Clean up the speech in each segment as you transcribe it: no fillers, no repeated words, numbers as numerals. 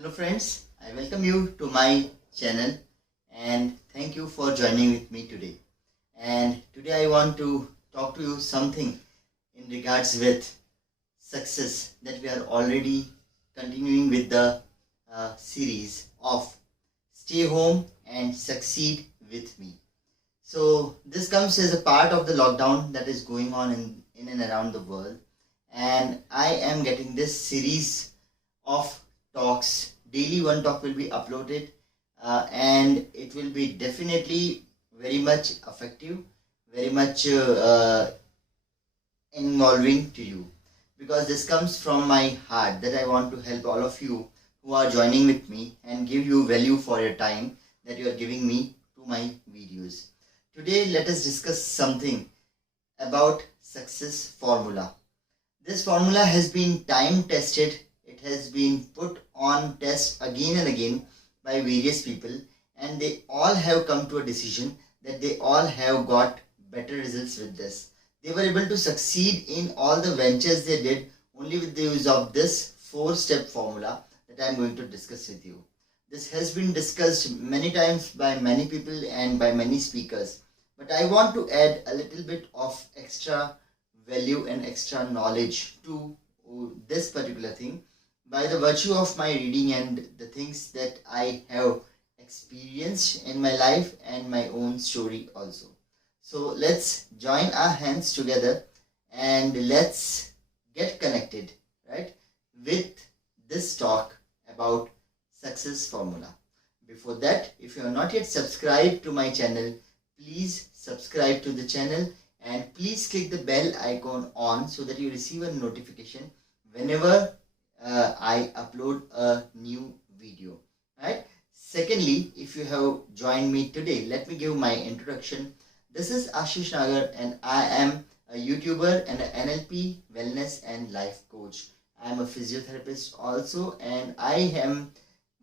Hello friends, I welcome you to my channel and thank you for joining with me today. And today I want to talk to you something in regards with success that we are already continuing with the series of Stay Home and Succeed with Me. So this comes as a part of the lockdown that is going on in and around the world, and I am getting this series of talks. Daily one talk will be uploaded, and it will be definitely very much effective, very much involving to you, because this comes from my heart that I want to help all of you who are joining with me and give you value for your time that you are giving me to my videos. Today let us discuss something about success formula. This formula has been time tested. It has been put on test again and again by various people, and they all have come to a decision that they all have got better results with this. They were able to succeed in all the ventures they did only with the use of this 4-step formula that I am going to discuss with you. This has been discussed many times by many people and by many speakers, but I want to add a little bit of extra value and extra knowledge to this particular thing by the virtue of my reading and the things that I have experienced in my life and my own story also. So let's join our hands together and let's get connected, right, with this talk about success formula. Before that, if you are not yet subscribed to my channel, please subscribe to the channel and please click the bell icon on so that you receive a notification whenever I upload a new video, right? Secondly, if you have joined me today, let me give my introduction. This is Ashish Nagar and I am a YouTuber and an NLP wellness and life coach. I am a physiotherapist also, and I am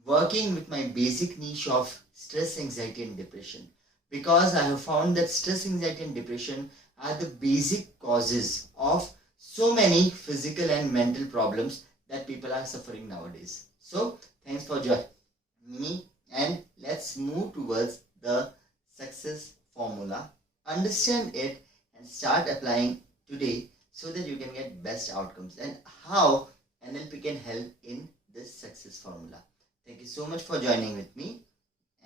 working with my basic niche of stress, anxiety and depression, because I have found that stress, anxiety and depression are the basic causes of so many physical and mental problems that people are suffering nowadays. So thanks for joining me, and let's move towards the success formula. Understand it and start applying today so that you can get best outcomes, and how NLP can help in this success formula. Thank you so much for joining with me,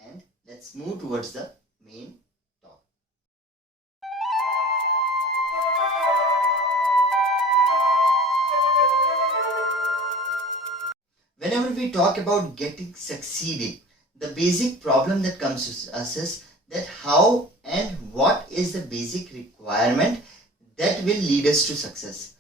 and let's move towards the main talk. Whenever we talk about getting succeeding, the basic problem that comes to us is that how and what is the basic requirement that will lead us to success.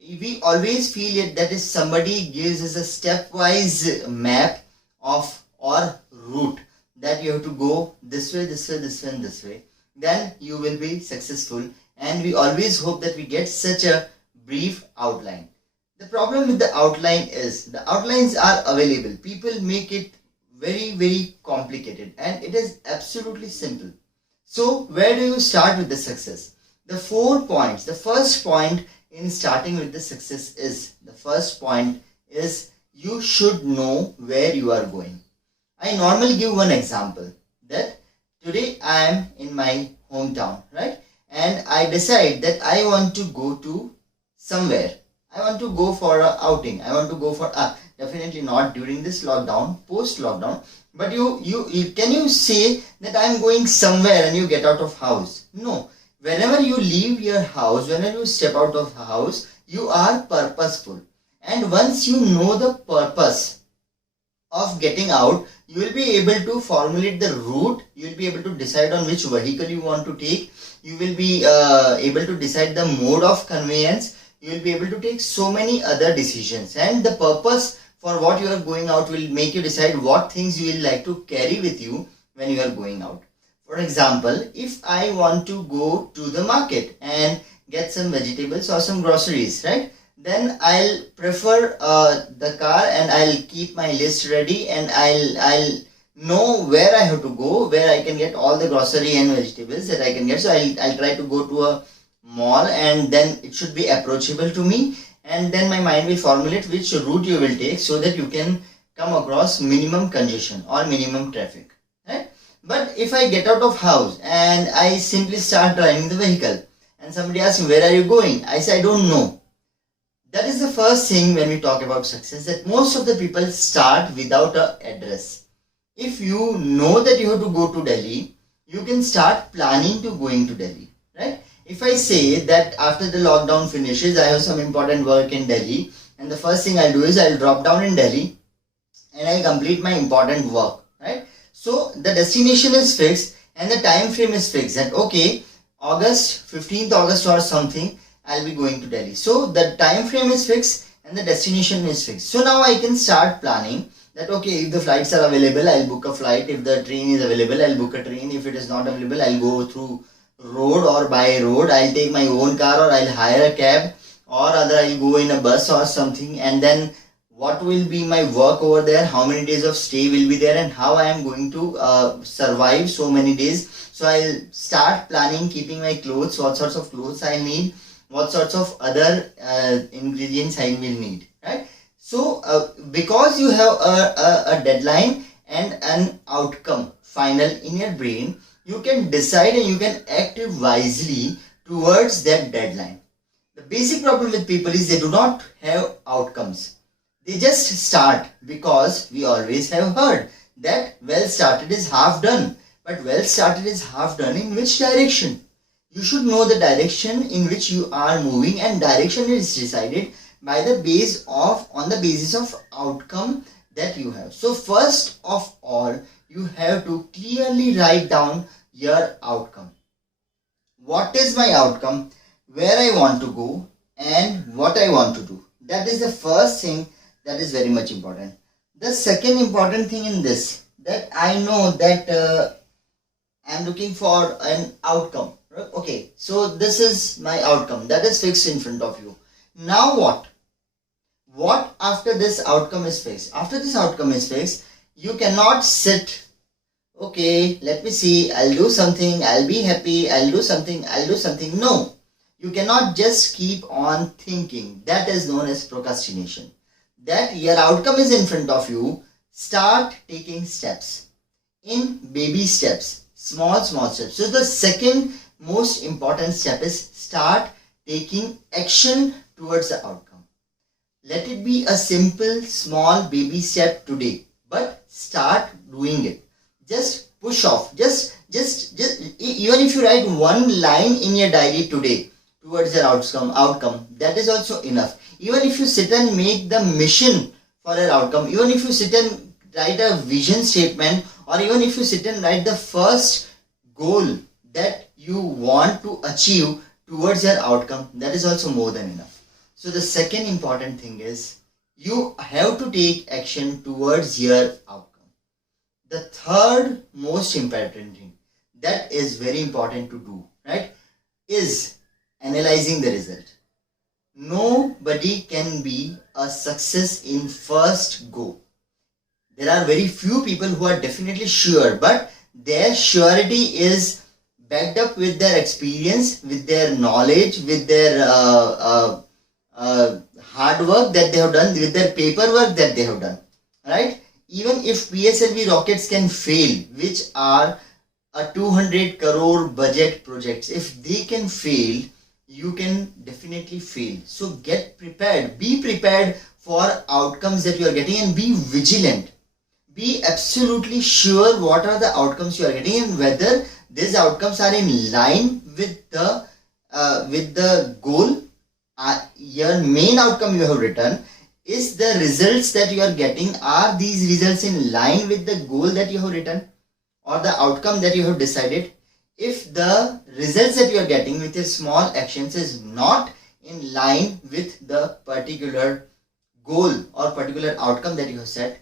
We always feel it that if somebody gives us a stepwise map of or route that you have to go this way, this way, this way and this way, then you will be successful, and we always hope that we get such a brief outline. The problem with the outline is the outlines are available. People make it very complicated, and it is absolutely simple. So where do you start with the success? The 4 points. The first point in starting with the success is, the first point is you should know where you are going. I normally give one example that today I am in my hometown, right? And I decide that I want to go to somewhere. I want to go for an outing. I want to go for definitely not during this lockdown, post lockdown. But you can you say that I am going somewhere and you get out of house? No. Whenever you leave your house, whenever you step out of the house, you are purposeful. And once you know the purpose of getting out, you will be able to formulate the route. You will be able to decide on which vehicle you want to take. You will be able to decide the mode of conveyance. You will be able to take so many other decisions, and the purpose for what you are going out will make you decide what things you will like to carry with you when you are going out. For example, if I want to go to the market and get some vegetables or some groceries, right, then I'll prefer the car, and I'll keep my list ready, and I'll know where I have to go, where I can get all the grocery and vegetables that I can get. So I'll try to go to a mall, and then it should be approachable to me, and then my mind will formulate which route you will take so that you can come across minimum congestion or minimum traffic, right? But if I get out of house and I simply start driving the vehicle and somebody asks me, where are you going? I say, I don't know. That is the first thing when we talk about success, that most of the people start without an address. If you know that you have to go to Delhi, you can start planning to going to Delhi, right? If I say that after the lockdown finishes, I have some important work in Delhi, and the first thing I'll do is I'll drop down in Delhi and I'll complete my important work, right? So the destination is fixed and the time frame is fixed, that okay, 15th August or something, I'll be going to Delhi. So the time frame is fixed and the destination is fixed. So now I can start planning that okay, if the flights are available, I'll book a flight. If the train is available, I'll book a train. If it is not available, I'll go through road or by road. I'll take my own car or I'll hire a cab, or other I'll go in a bus or something. And then what will be my work over there, how many days of stay will be there, and how I am going to survive so many days. So I'll start planning, keeping my clothes, what sorts of clothes I need, what sorts of other ingredients I will need, right? So because you have a deadline and an outcome final in your brain, you can decide and you can act wisely towards that deadline. The basic problem with people is they do not have outcomes. They just start, because we always have heard that well started is half done. But well started is half done in which direction? You should know the direction in which you are moving, and direction is decided by the basis of outcome that you have. So first of all, you have to clearly write down your outcome. What is my outcome? Where I want to go and what I want to do. That is the first thing that is very much important. The second important thing in this, that I know that I am looking for an outcome. Okay, so this is my outcome that is fixed in front of you. Now what? What after this outcome is fixed? After this outcome is fixed, you cannot sit, okay, let me see, I'll do something, I'll be happy, I'll do something. No, you cannot just keep on thinking. That is known as procrastination. That your outcome is in front of you. Start taking steps in baby steps, small steps. So the second most important step is start taking action towards the outcome. Let it be a simple small baby step today, but start doing it. Just push off. Just even if you write one line in your diary today towards your outcome, that is also enough. Even if you sit and make the mission for your outcome, even if you sit and write a vision statement, or even if you sit and write the first goal that you want to achieve towards your outcome, that is also more than enough. So the second important thing is you have to take action towards your outcome. The third most important thing that is very important to do, right, is analyzing the result. Nobody can be a success in first go. There are very few people who are definitely sure, but their surety is backed up with their experience, with their knowledge, with their hard work that they have done, with their paperwork that they have done, right? Even if PSLV rockets can fail, which are a 200 crore budget projects, if they can fail, you can definitely fail. So get prepared, be prepared for outcomes that you are getting, and be vigilant. Be absolutely sure what are the outcomes you are getting and whether these outcomes are in line with the goal. Your main outcome you have written is the results that you are getting. Are these results in line with the goal that you have written or the outcome that you have decided? If the results that you are getting with your small actions is not in line with the particular goal or particular outcome that you have set,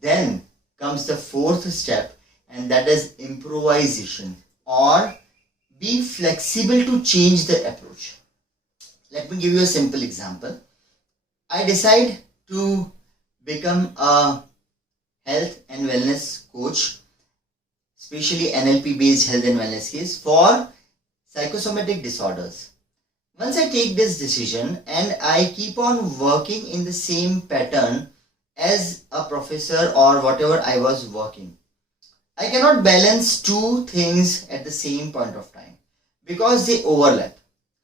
then comes the fourth step, and that is improvisation, or be flexible to change the approach. Let me give you a simple example. I decide to become a health and wellness coach, especially NLP based health and wellness case for psychosomatic disorders. Once I take this decision and I keep on working in the same pattern as a professor or whatever I was working, I cannot balance two things at the same point of time because they overlap,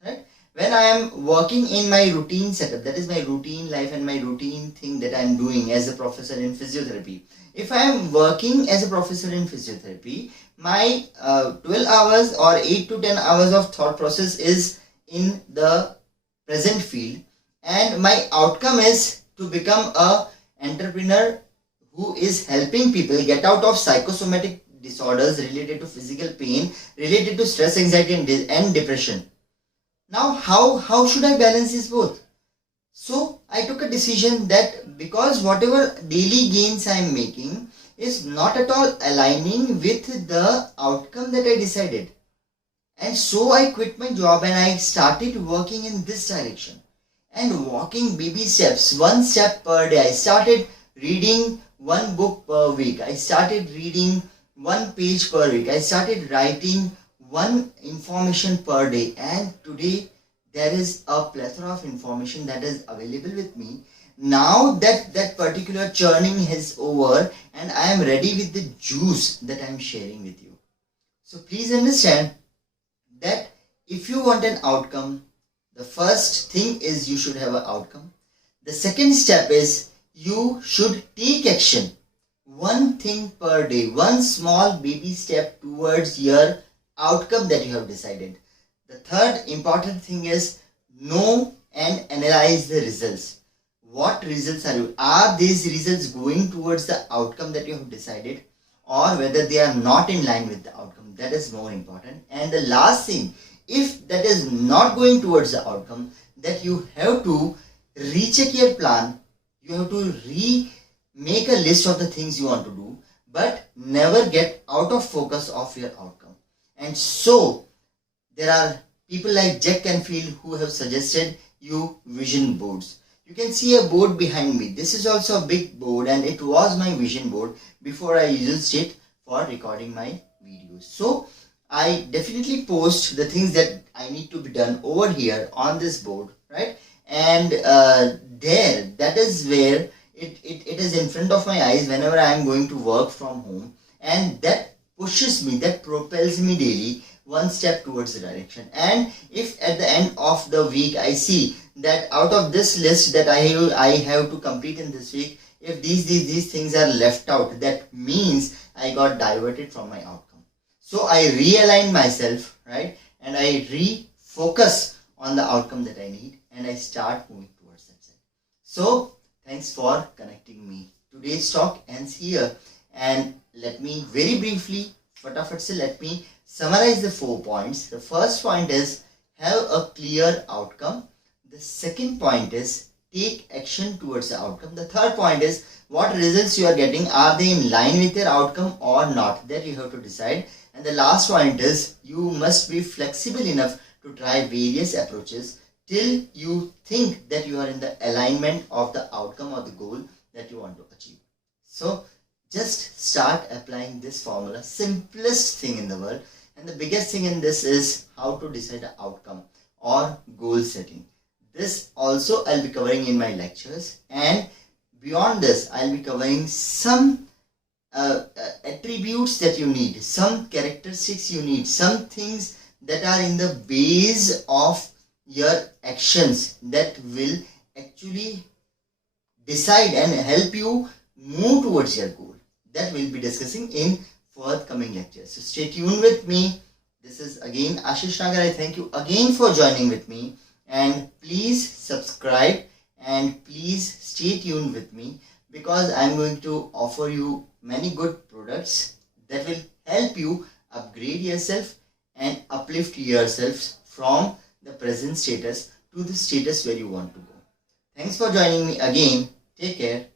right? When I am working in my routine setup, that is my routine life and my routine thing that I am doing as a professor in physiotherapy. If I am working as a professor in physiotherapy, my 12 hours or 8 to 10 hours of thought process is in the present field, and my outcome is to become a entrepreneur who is helping people get out of psychosomatic disorders related to physical pain, related to stress, anxiety and depression. Now how should I balance this both? So I took a decision that because whatever daily gains I am making is not at all aligning with the outcome that I decided. And so I quit my job and I started working in this direction and walking baby steps, one step per day. I started reading one book per week. I started reading one page per week. I started writing one information per day. And today there is a plethora of information that is available with me. Now that particular churning is over and I am ready with the juice that I am sharing with you. So please understand that if you want an outcome, the first thing is you should have an outcome. The second step is you should take action. One thing per day, one small baby step towards your outcome that you have decided. The third important thing is know and analyze the results. What results are these results going towards the outcome that you have decided, or whether they are not in line with the outcome? That is more important. And the last thing, if that is not going towards the outcome, that you have to recheck your plan. You have to make a list of the things you want to do, but never get out of focus of your outcome. And so there are people like Jack Canfield who have suggested you vision boards. You can see a board behind me. This is also a big board and it was my vision board before I used it for recording my videos. So I definitely post the things that I need to be done over here on this board, right? And that is where it is in front of my eyes whenever I am going to work from home, and that pushes me, that propels me daily one step towards the direction. And if at the end of the week I see that out of this list that I have to complete in this week, if these things are left out, that means I got diverted from my outcome. So I realign myself, right? And I refocus on the outcome that I need and I start moving towards that side. So thanks for connecting me. Today's talk ends here, and let me very briefly, let me summarize the 4 points. The first point is have a clear outcome. The second point is take action towards the outcome. The third point is what results you are getting, are they in line with your outcome or not? That you have to decide. And the last point is you must be flexible enough to try various approaches till you think that you are in the alignment of the outcome or the goal that you want to achieve. So just start applying this formula, simplest thing in the world. And the biggest thing in this is how to decide the outcome or goal setting. This also I'll be covering in my lectures, and beyond this I'll be covering some attributes that you need, some characteristics you need, some things that are in the base of your actions that will actually decide and help you move towards your goal. That we'll be discussing in forthcoming lectures. So stay tuned with me. This is again Ashish Nagar. I thank you again for joining with me, and please subscribe and please stay tuned with me, because I'm going to offer you many good products that will help you upgrade yourself and uplift yourself from the present status to the status where you want to go. Thanks for joining me again. Take care.